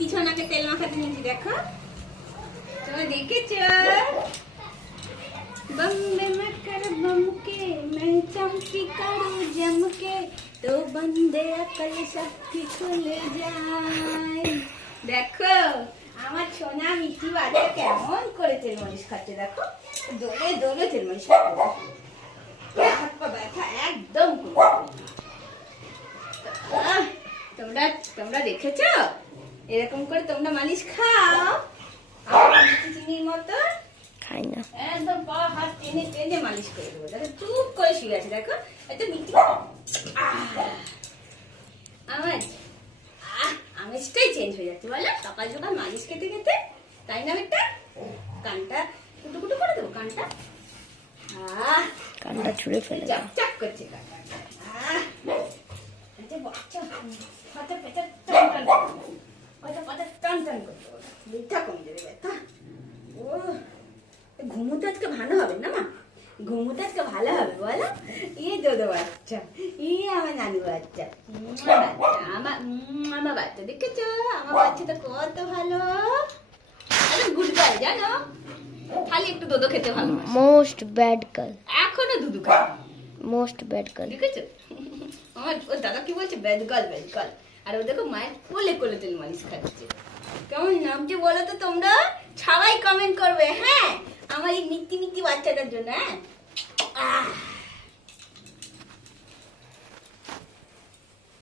মিষ্টি ছোনাকে তেল মাখাতে নিয়েছি, দেখো তোমরা দেখেছ? बम्बे में कर बम के मैं चमकी करूं जम के तो बंदे अकल सबकी खुल जाए। देखो আমার সোনা মিষ্টি বাচ্চা কেমন করে তেল মালিশ খাচ্ছে, দেখো দোলে দোলে তেল মালিশ খাচ্ছে, হাত পা ব্যথা একদম। তোমরা তোমরা দেখেছো এরকম করে তোমরা মালিশ খাও? মিষ্টি চিনির মতো খাই না, একদম পা হাত টেনে টেনে মালিশ করে দেবো। দেখো চুপ করে শুয়ে আছে, দেখো এটা মিষ্টি আওয়াজ, আমেজটাই চেঞ্জ হয়ে যাচ্ছে বলো সকাল সকাল মালিশ খেতে খেতে, তাই না? একটা কানটা কুটু কুটু করে দেবো, কানটা কানটা ছুঁড়ে ফেলে দাও। চাক করছে কানটা, বাচ্চা হাতে পেটে টান টান কথা কথা টান টান করতে বলো, ব্যথা কমে যাবে ব্যথা। ও ঘুমোতে আজকে ভালো হবে না মা, ঘুমোতে আজকে ভালো হবে বলো? ইয়ে দোদো বাচ্চা, ইয়ে আমার নানু বাচ্চা, আমার বাচ্চা দেখেছো? আমার বাচ্চাটা কত ভালো, গুড গার্ল জানো, খালি একটু দোদো খেতে ভালো, মোস্ট ব্যাড গার্ল, এখনো দুধু খায়, মোস্ট ব্যাড গার্ল। দেখেছো? আমার ও দাদা কি বলছে, ব্যাড গার্ল ব্যাড গার্ল, আর ও দেখো মায়ের কোলে কোলে তেল মালিশ খাচ্ছে। কেমন নামছে বলো তো তোমরা? সবাই কমেন্ট করবে হ্যাঁ আমার এই মিষ্টি মিষ্টি বাচ্চাটার জন্য। হ্যাঁ